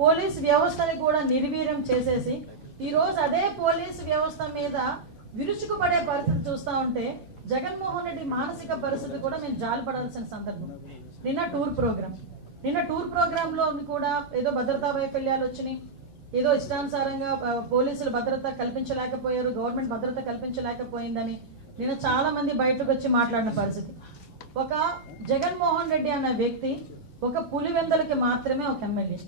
Police వ్యవస్థని కూడా నిర్వీర్యం చేసేసి ఈ రోజు అదే పోలీస్ వ్యవస్థ మీద విరుచుకుపడే పరిస్థితి చూస్తా ఉంటే జగన్మోహన్ రెడ్డి మానసిక పరిస్థితి కూడా మేము జాలిపడాల్సిన సందర్భం. నిన్న టూర్ ప్రోగ్రామ్ లో కూడా ఏదో భద్రతా వైఫల్యాలు వచ్చినాయి, ఏదో ఇష్టానుసారంగా పోలీసులు భద్రత కల్పించలేకపోయారు, గవర్నమెంట్ భద్రత కల్పించలేకపోయిందని నిన్న చాలా మంది బయటకు వచ్చి మాట్లాడిన పరిస్థితి. ఒక జగన్మోహన్ రెడ్డి అన్న వ్యక్తి ఒక పులివెందలకి మాత్రమే ఒక ఎమ్మెల్యే,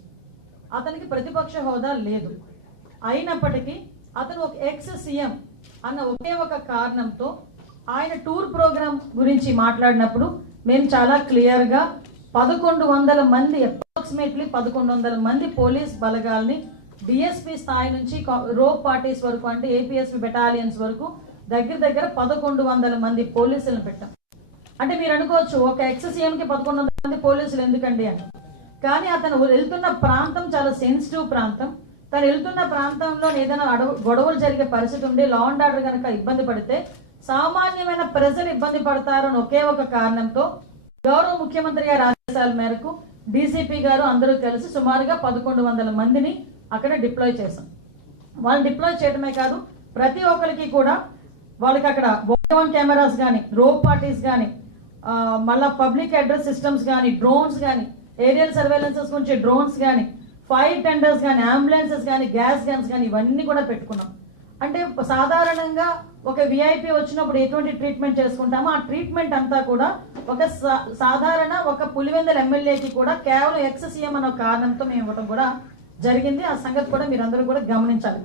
అతనికి ప్రతిపక్ష హోదా లేదు. అయినప్పటికీ అతను ఒక ఎక్స్ సీఎం అన్న ఒకే ఒక కారణంతో ఆయన టూర్ ప్రోగ్రామ్ గురించి మాట్లాడినప్పుడు మేము చాలా క్లియర్గా 1100 మంది అప్రాక్సిమేట్లీ 1100 మంది పోలీస్ బలగాల్ని డిఎస్పీ స్థాయి నుంచి రోప్ పార్టీస్ వరకు అంటే ఏపీఎస్పీ బెటాలియన్స్ వరకు దగ్గర 1100 మంది పోలీసులను పెట్టాం. అంటే మీరు అనుకోవచ్చు ఒక ఎక్స్ సీఎంకి 1100 మంది పోలీసులు ఎందుకండి అని. కానీ అతను వెళ్తున్న ప్రాంతం చాలా సెన్సిటివ్ ప్రాంతం. తను వెళ్తున్న ప్రాంతంలో ఏదైనా గొడవలు జరిగే పరిస్థితి ఉండి లా అండ్ ఆర్డర్ కనుక ఇబ్బంది పడితే సామాన్యమైన ప్రజలు ఇబ్బంది పడతారని ఒకే ఒక కారణంతో గౌరవ ముఖ్యమంత్రి గారి ఆదేశాల మేరకు డీసీపీ గారు అందరూ కలిసి సుమారుగా 1100 మందిని అక్కడ డిప్లాయ్ చేశాం. వాళ్ళు డిప్లాయ్ చేయడమే కాదు, ప్రతి ఒక్కరికి కూడా వాళ్ళకి అక్కడ బాడీ కెమెరాస్ కానీ, రోప్ పార్టీస్ కానీ, మళ్ళా పబ్లిక్ అడ్రస్ సిస్టమ్స్ కానీ, డ్రోన్స్ కానీ, ఏరియల్ సర్వేలెన్సెస్ గురించి డ్రోన్స్ కానీ, ఫైర్ టెండర్స్ కానీ, అంబులెన్సెస్ కానీ, గ్యాస్ గన్స్ కానీ ఇవన్నీ కూడా పెట్టుకున్నాం. అంటే సాధారణంగా ఒక విఐపి వచ్చినప్పుడు ఎటువంటి ట్రీట్మెంట్ చేసుకుంటామో ఆ ట్రీట్మెంట్ అంతా కూడా ఒక సాధారణ ఒక పులివెందుల ఎమ్మెల్యేకి కూడా కేవలం ఎక్స్ సీఎం అన్న కారణంతో మేము ఇవ్వడం కూడా జరిగింది. ఆ సంగతి కూడా మీరందరూ కూడా గమనించాలి.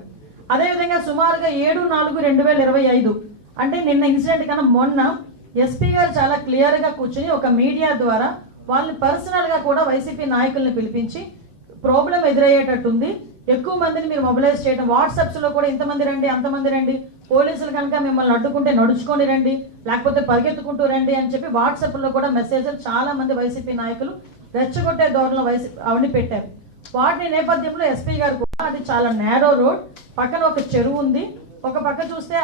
అదేవిధంగా సుమారుగా 7/4/2025 అంటే నిన్న ఇన్సిడెంట్ కన్నా మొన్న ఎస్పీ గారు చాలా క్లియర్ గా కూర్చుని ఒక మీడియా ద్వారా వాళ్ళని పర్సనల్ గా కూడా వైసీపీ నాయకుల్ని పిలిపించి ప్రాబ్లం ఎదురయ్యేటట్టుంది, ఎక్కువ మందిని మీరు మొబిలైజ్ చేయడం, వాట్సాప్స్ లో కూడా ఇంతమంది రండి అంతమంది రండి, పోలీసులు కనుక మిమ్మల్ని అడ్డుకుంటే నడుచుకొని రండి లేకపోతే పరిగెత్తుకుంటూ రండి అని చెప్పి వాట్సాప్ లో కూడా మెసేజ్లు చాలా మంది వైసీపీ నాయకులు రెచ్చగొట్టే ధోరణిలో అవన్నీ పెట్టారు. వాటి నేపథ్యంలో ఎస్పీ గారు కూడా అది చాలా నేరో రోడ్, పక్కన ఒక చెరువు ఉంది, ఒక పక్క చూస్తే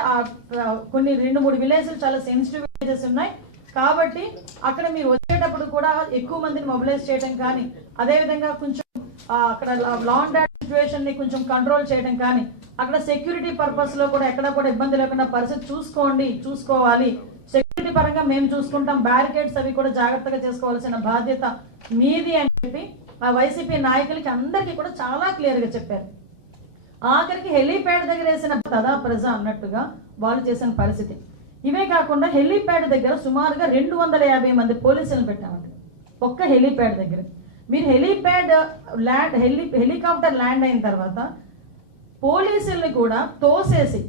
కొన్ని 2-3 విలేజ్లు చాలా సెన్సిటివ్ విలేజెస్ ఉన్నాయి కాబట్టి అక్కడ మీరు వచ్చేటప్పుడు కూడా ఎక్కువ మందిని మొబిలైజ్ చేయడం కానీ, అదేవిధంగా కొంచెం అక్కడ లా అండ్ ఆర్డర్ సిచ్యువేషన్ ని కొంచెం కంట్రోల్ చేయడం కానీ, అక్కడ సెక్యూరిటీ పర్పస్ లో కూడా ఎక్కడ కూడా ఇబ్బంది లేకుండా పరిస్థితి చూసుకోవాలి, సెక్యూరిటీ పరంగా మేము చూసుకుంటాం, బ్యారికేడ్స్ అవి కూడా జాగ్రత్తగా చేసుకోవాల్సిన బాధ్యత మీది అని చెప్పి ఆ వైసీపీ నాయకులకి అందరికీ కూడా చాలా క్లియర్ గా చెప్పారు. ఆఖరికి హెలీప్యాడ్ దగ్గర వేసిన తదా ప్రజ అన్నట్టుగా వాళ్ళు చేసిన పరిస్థితి. ఇవే కాకుండా హెలీప్యాడ్ దగ్గర సుమారుగా 250 మంది పోలీసులను పెట్టామండి ఒక్క హెలీప్యాడ్ దగ్గర. మీరు హెలికాప్టర్ ల్యాండ్ అయిన తర్వాత పోలీసుల్ని కూడా తోసేసి